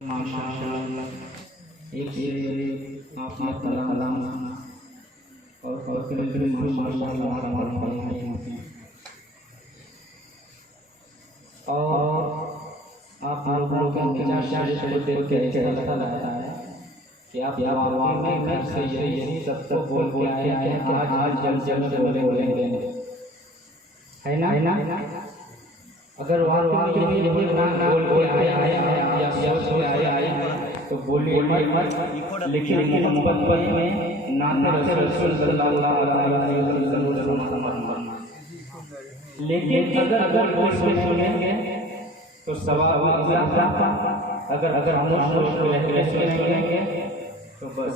माशाअल्लाह एक से आपने कलाम और करीब माशाअल्लाह हमारे होते हैं और आप लोगों के विचार से देख के ऐसा लगता है कि आप वाकई में घर से यही सब बोल के आए हैं कि आज जब बोलेंगे है ना। अगर वाकई में यही बोल के आए या सोच के आए तो बोलिए मत, लेकिन मोहब्बत में नाते रसूल सल्लल्लाहु अलैहि वसल्लम। लेकिन अगर बोल के सुनेंगे तो सवाब ज़्यादा, अगर हम सोच के सुनेंगे तो बस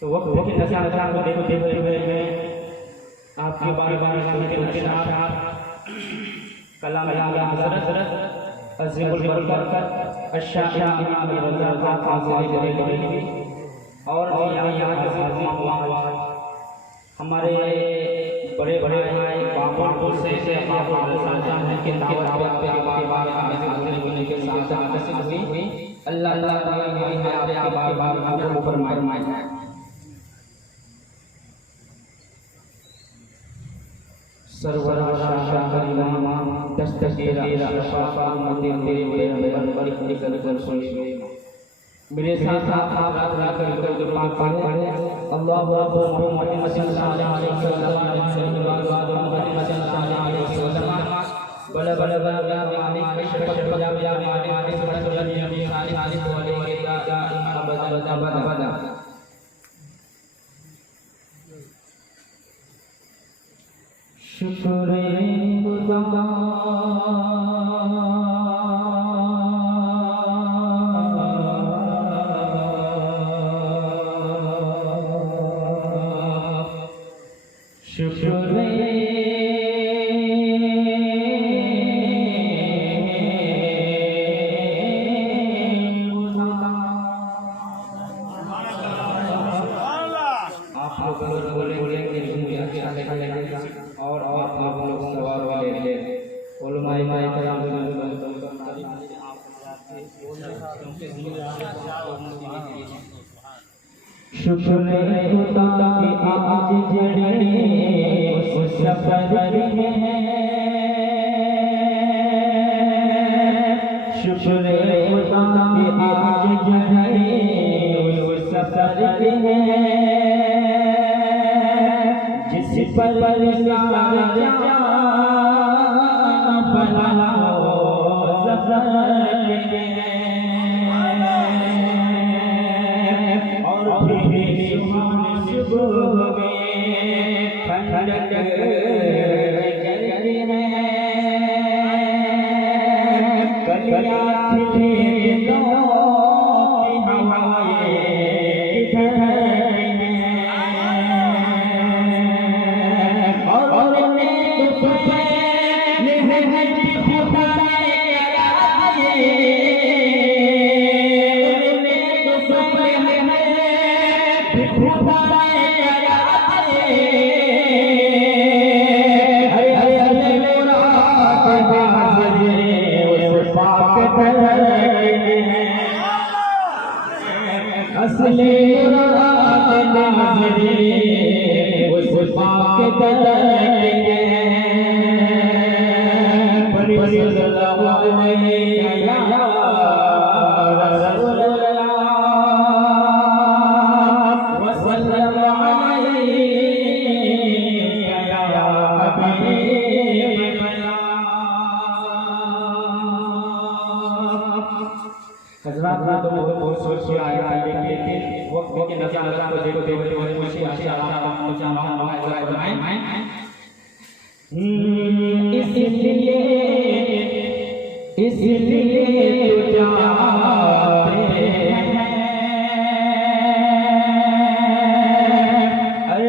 तो वक्त के नज़ारा को देखते हुए आपकी बार सुनते आप कलाम हज़रत अज़ीमुल बरकत अश-शाह इमाम रज़ा फ़ाज़िल बरेलवी और हमारे बड़े भाई बाबा से हैं कि दावत पे बार हाजिर होने के साथ नसीब हुई। अल्लाह आपके बार कबूल फरमाए। सरवर शाह इमाम दस्तगीर अशफाक़ मदीन तेरे बरकत सुनिए। मेरे साथ आप रात कर दुआ पढ़े अल्लाहु अकबर मोहम्मद सल्लल्लाहु अलैहि वसल्लम बल बल बल मालिक शफक़त या मालिक अबदा। शुक्र खुदा शुक्र आप लोग बोलेंगे अच्छा लगेगा और आप लोग सवाल वाले उलमाए कराम शुक्र खुदा की आज जड़ी उस सफर में शुक्र खुदा की आज जड़ी उस सफर में जिस पर असले उस पाक हज़रात तो बहुत सोच आया है, लेकिन वक्त के नज़ारा को देखते हुए मुझे आशा इसलिए तो जाते हैं अरे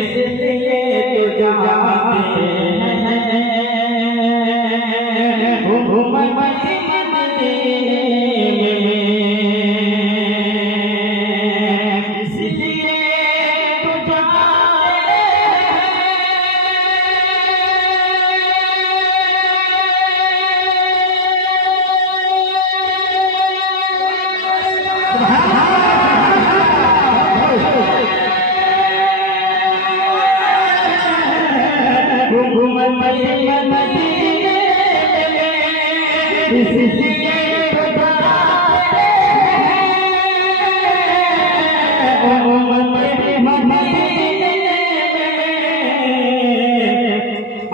इसलिए तो जाते हैं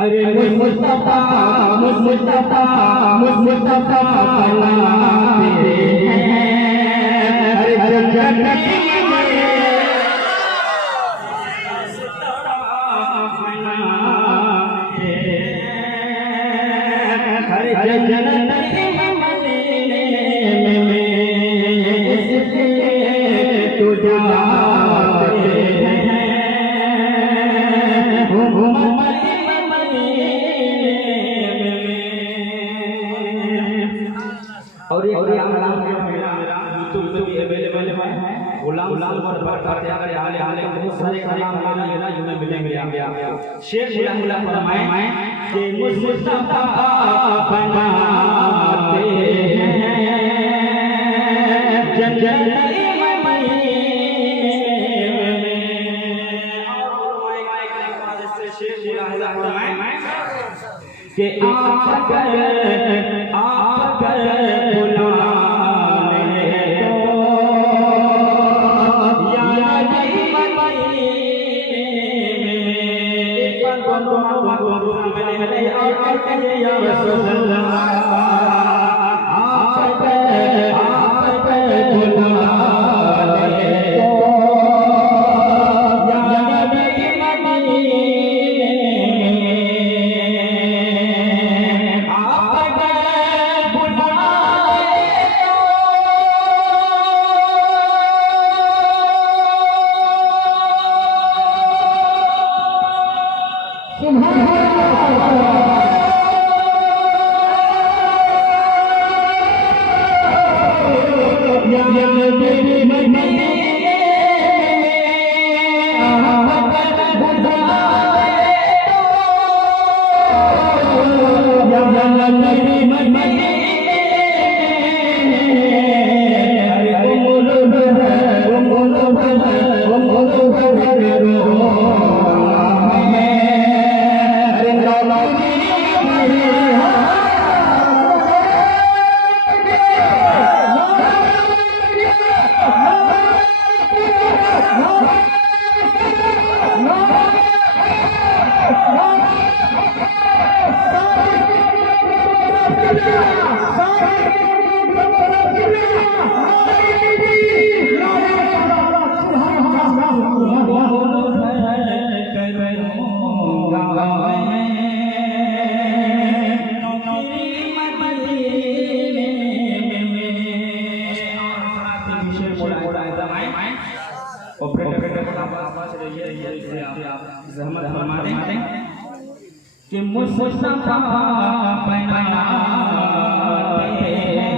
अरे मुस्तफा मुस्तफा मुस्तफा बनाते हैं अरे जन्नत हर जन्नत तो जाते हैं और ये नाम यूट्यूब पे भी अवेलेबल है गुलाम पर बताते हैं हाले हाले बहुत सारे कलाम मेरा यूं मिलेंगे आपको शेख गुलाम फरमाए कि मुस्तफा बनाते हैं जन्नत के आकर बुलाने या नबी मैंने या रसूल अल्लाह आकर बुलाने कि मुस्तफा बनाते हैं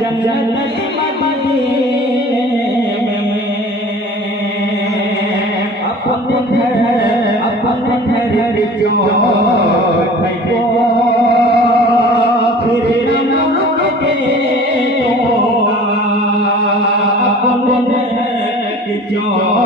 जन्नत मदीने में अपने घर क्यों ठहरे फिर नम के अपने क्यों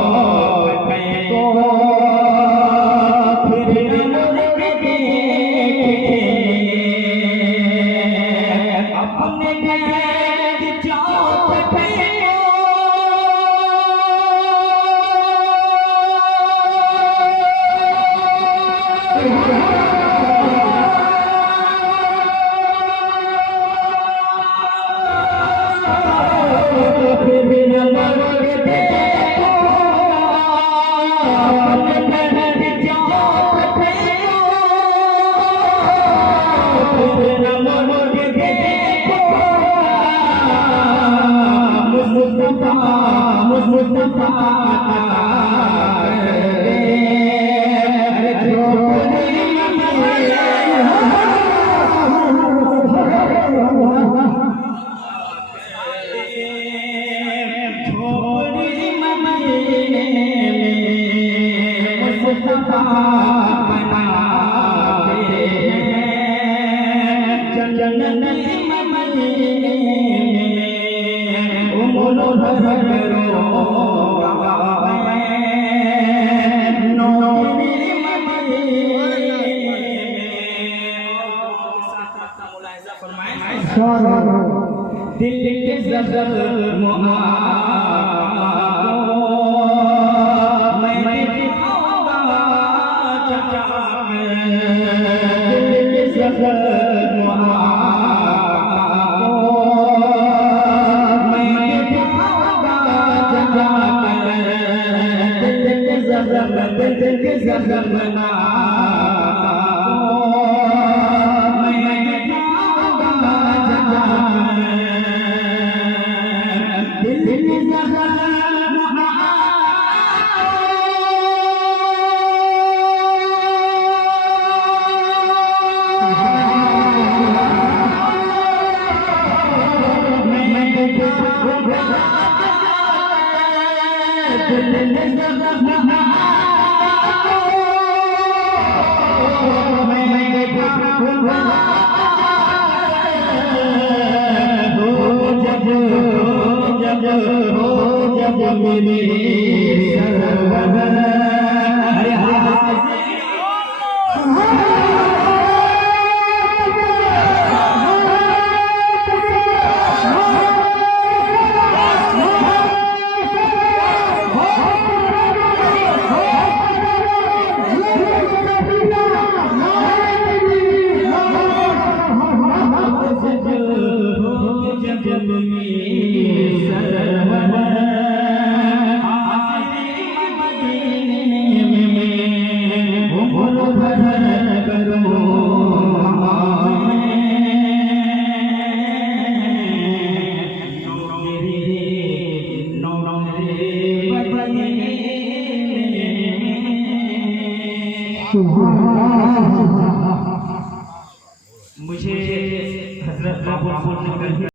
मुझे हजरत बाबुल